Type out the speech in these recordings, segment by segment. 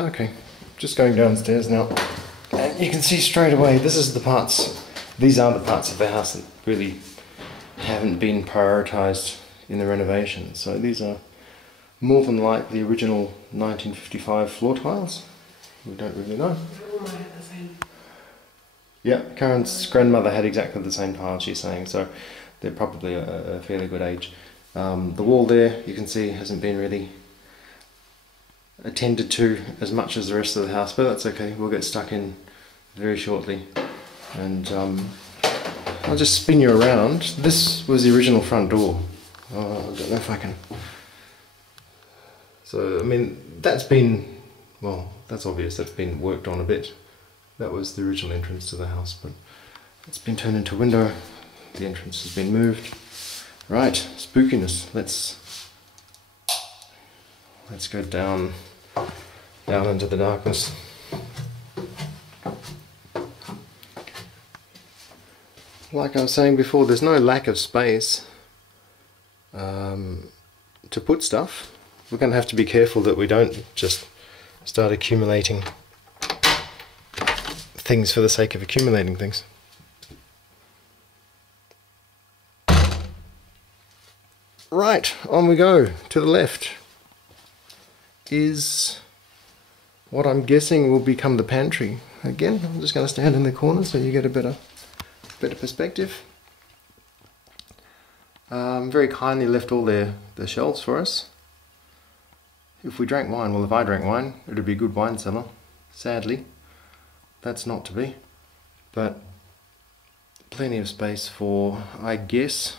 Okay, just going downstairs now, and you can see straight away this is the parts, these are the parts of the house that really haven't been prioritised in the renovation. So these are more than like the original 1955 floor tiles. We don't really know. Yeah, Karen's grandmother had exactly the same tiles, she's saying, so they're probably a fairly good age. The wall there, you can see, hasn't been really attended to as much as the rest of the house, but that's okay, we'll get stuck in very shortly. And I'll just spin you around. This was the original front door. Oh, I don't know if I can. So, I mean, that's been, well, that's obvious, that's been worked on a bit. That was the original entrance to the house, but it's been turned into a window. The entrance has been moved. Right, spookiness. Let's go down into the darkness. Like I was saying before, there's no lack of space to put stuff. We're going to have to be careful that we don't just start accumulating things for the sake of accumulating things. Right, on we go. To the left is what I'm guessing will become the pantry. Again, I'm just going to stand in the corner so you get a better perspective. Very kindly left all their shelves for us. If we drank wine, well, if I drank wine, it would be a good wine cellar. Sadly, that's not to be. But plenty of space for, I guess,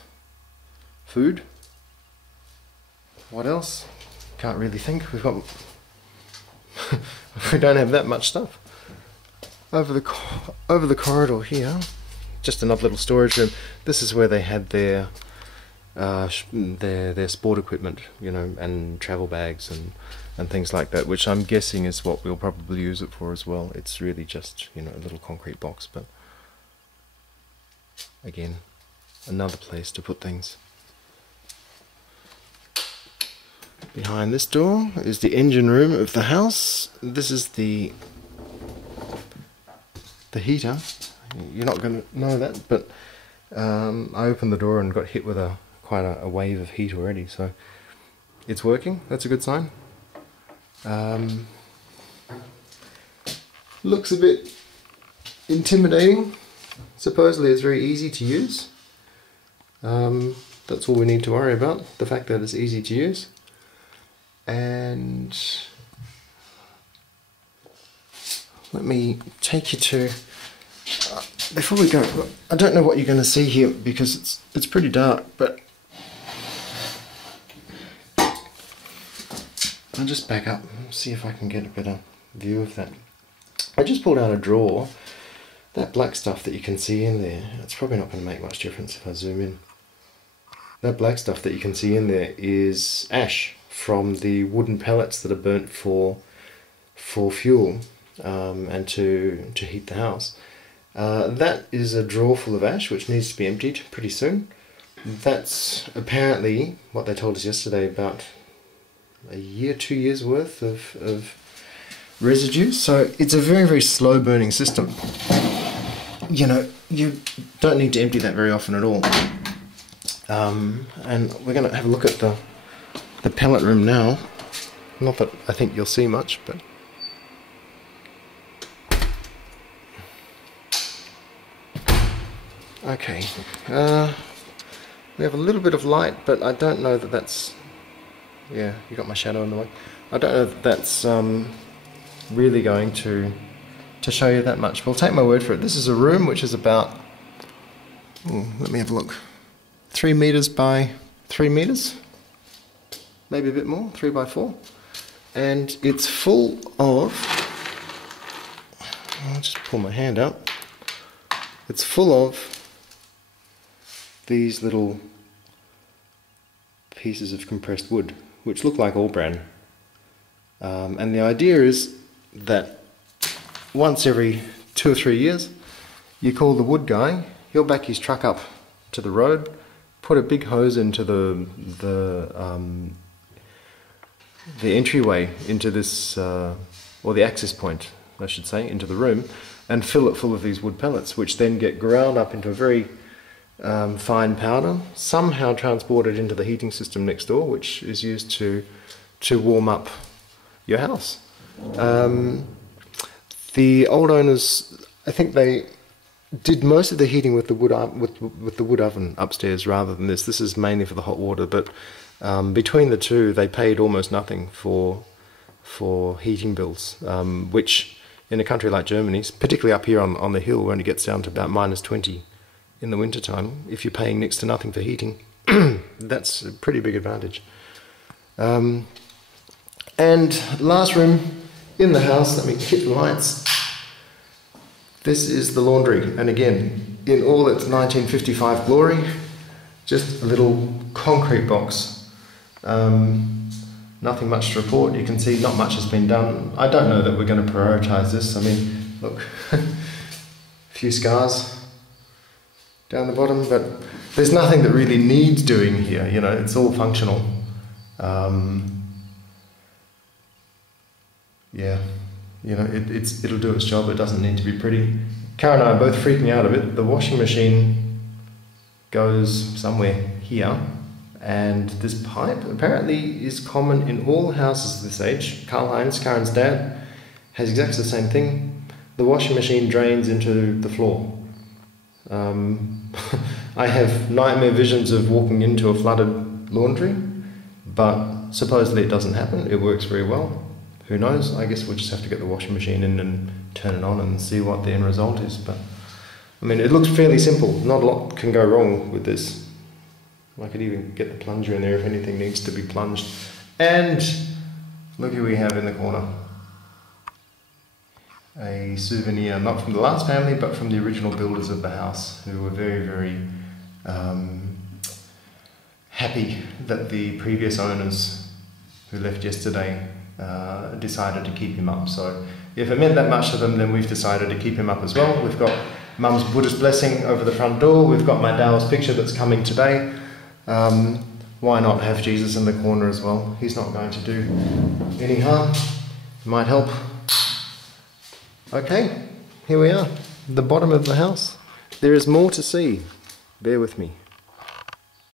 food. What else? Can't really think. We've got we don't have that much stuff. Over the corridor here, just another little storage room. This is where they had their sport equipment, you know, and travel bags and things like that, which I'm guessing is what we'll probably use it for as well. It's really just, you know, a little concrete box, but again, another place to put things. Behind this door is the engine room of the house. This is the heater. You're not going to know that, but I opened the door and got hit with quite a wave of heat already, so it's working. That's a good sign. Looks a bit intimidating. Supposedly it's very easy to use. That's all we need to worry about, the fact that it's easy to use. And let me take you to, before we go, I don't know what you're going to see here because it's pretty dark, but I'll just back up and see if I can get a better view of that. I just pulled out a drawer. That black stuff that you can see in there, it's probably not going to make much difference if I zoom in. That black stuff that you can see in there is ash from the wooden pellets that are burnt for fuel and to heat the house. That is a drawer full of ash which needs to be emptied pretty soon. That's apparently what they told us yesterday, about a year, 2 years worth of residue. So it's a very, very slow burning system. You know, you don't need to empty that very often at all. And we're going to have a look at the pellet room now. Not that I think you'll see much, but okay. We have a little bit of light, but I don't know that that's, yeah, you got my shadow in the way. I don't know that that's really going to show you that much. We'll take my word for it. This is a room which is about, let me have a look, 3 meters by 3 meters, maybe a bit more, 3 by 4, and it's full of, I'll just pull my hand out, it's full of these little pieces of compressed wood which look like all bran, and the idea is that once every 2 or 3 years you call the wood guy, he'll back his truck up to the road, put a big hose into the entryway into this or the access point, I should say, into the room, and fill it full of these wood pellets, which then get ground up into a very fine powder, somehow transported into the heating system next door, which is used to warm up your house. The old owners, I think they did most of the heating with the wood with the wood oven upstairs rather than this. This is mainly for the hot water, but between the two, they paid almost nothing for heating bills, which in a country like Germany, particularly up here on the hill, where it gets down to about -20 in the wintertime, if you're paying next to nothing for heating, that's a pretty big advantage. And last room in the house, let me hit the lights. This is the laundry, and again, in all its 1955 glory, just a little concrete box. Nothing much to report. You can see not much has been done. I don't know that we're going to prioritise this. I mean, look, a few scars down the bottom, but there's nothing that really needs doing here. You know, it's all functional. Yeah, you know, it'll do its job. It doesn't need to be pretty. Karen and I are both freaking out a bit. The washing machine goes somewhere here, and this pipe apparently is common in all houses of this age. Karl-Heinz, Karen's dad, has exactly the same thing. The washing machine drains into the floor. I have nightmare visions of walking into a flooded laundry, but supposedly it doesn't happen. It works very well. Who knows? I guess we'll just have to get the washing machine in and turn it on and see what the end result is. But I mean, it looks fairly simple. Not a lot can go wrong with this. I could even get the plunger in there if anything needs to be plunged. And look who we have in the corner. A souvenir, not from the last family, but from the original builders of the house, who were very, very happy that the previous owners who left yesterday decided to keep him up. So if it meant that much to them, then we've decided to keep him up as well. We've got Mum's Buddhist blessing over the front door. We've got my Taoist picture that's coming today. Why not have Jesus in the corner as well? He's not going to do any harm. Might help. Okay, here we are, the bottom of the house. There is more to see. Bear with me.